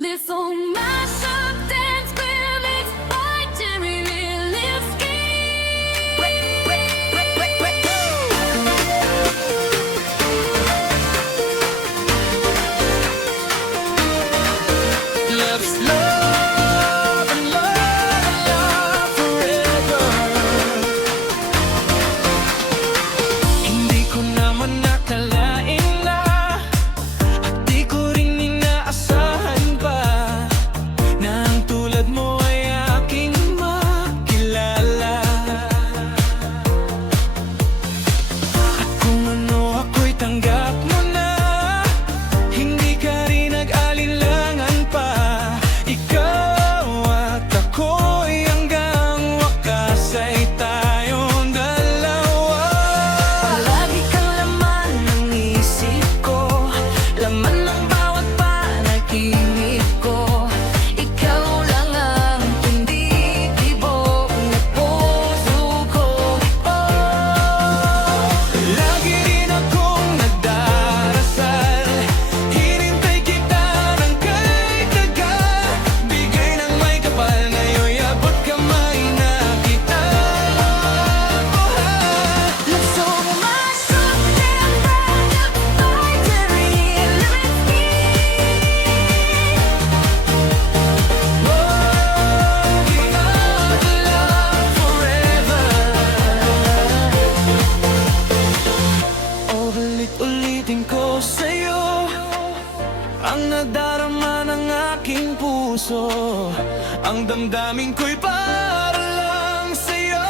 Little mashup dance remix by Jerry Linsky. Let's love and love and love forever. Hindi ko naman nakalain na at di ko rin inaasahan pa na ang tulad mo ay aking makilala. At kung ano ako'y tanggap mo na, hindi ka rin nag-alinlangan pa. Ikaw at ako'y hanggang wakas ay tayong dalawa. Palagi kang laman ng isip ko, laman ng bawat panaginip ko. Ikaw lang ang tinitibok na puso ko. Lagi rin akong nagdarasal, hinintay kita ng kay tagal. Bigay ng may kapal, ngayon'y abot kamay na kita. Let's all mashup dance remix by Jerry Linsky. Ulit-ulitin ko sa'yo ang nadarama ng aking puso. Ang damdamin ko'y para lang sa'yo.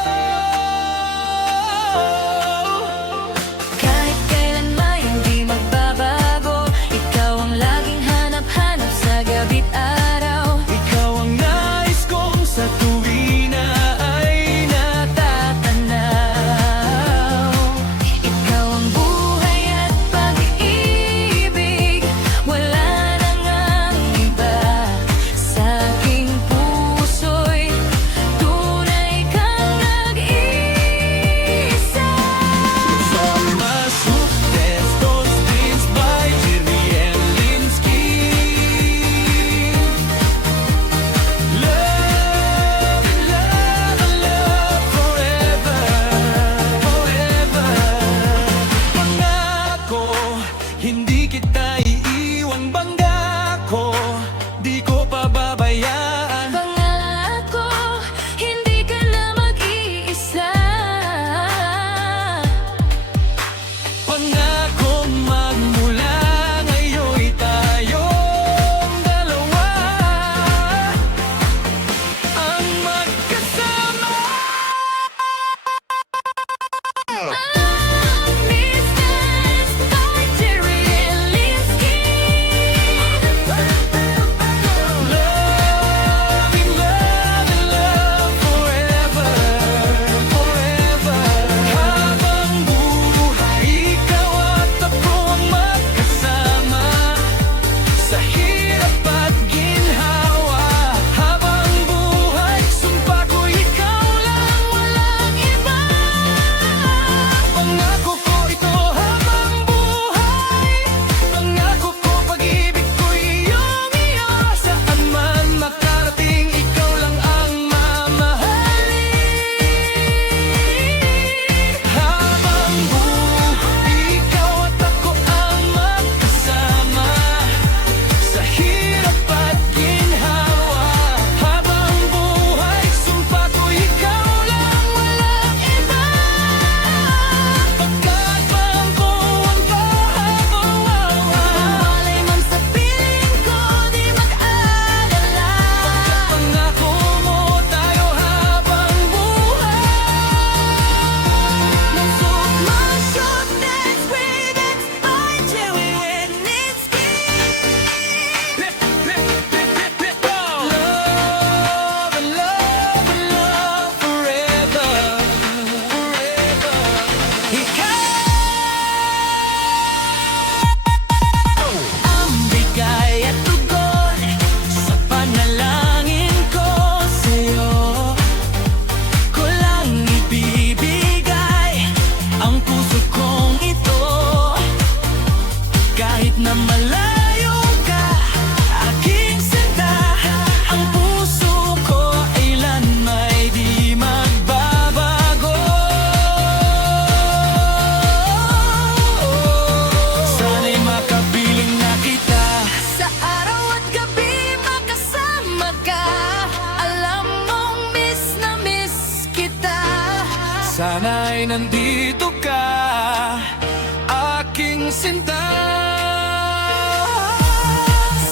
Kahit kailan may hindi magbabago, ikaw ang laging hanap-hanap sa gabi't araw. Ikaw ang nais kong sa tuwi na ay natatanaw. Ikaw ang buhay at pag-ibig, wala na ngang iba. Sa aking puso'y tunay kang nag-iisa. Mashup dance, those things by Jerry and Linsky. Love and love and love forever, forever. Pangako, hindi kita iiwan. Bangako, di ko pababayaan. Pangako, hindi ka na mag-iisa. Pangako, magmula ngayon'y tayong dalawa ang magkasama. Miss Dance by Jerry Linsky. Love and love and love forever, forever. Habang buhay, ikaw at ako ang magkasama sa hirap at ginhawa. Habang buhay, sumpa ko ikaw lang, walang iba. Pangako ko ito habang buhay. Pangako ko pag-ibig ko'y iyong-iyo. Saan man makarating, ikaw lang ang mamahalin. Habang buhay, ikaw at ako ang magkasama sa hirap at ginhawa. Habang buhay, sumpa ko ikaw lang, walang iba. Pagkat maangkuhan ka habang Malay man sa piling ko, di mag-alala. pangako mo tayo habang buhay. Mashup dance remix by Jerry Linsky. Love and love and love forever, forever. Ikaw ang bigay at tugon sa panalangin ko sa'yo. Ko lang ibibigay ang puso kong ito. Kahit na malayo ka, aking ay nandito ka, aking sinta.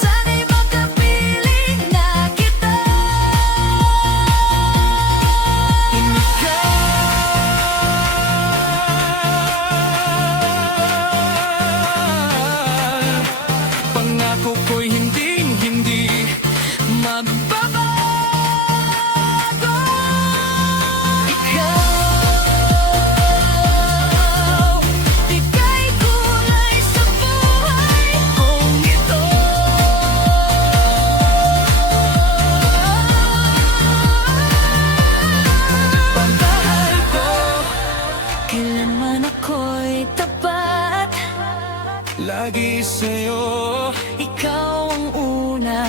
Sana'y makapiling na kita. Pangako ko'y hindi magbabago. Ikaw, bigay kulay sa buhay kong ito. Pagmahal ko, Kailanman ako'y tapat. lagi sa'yo. Ikaw ang una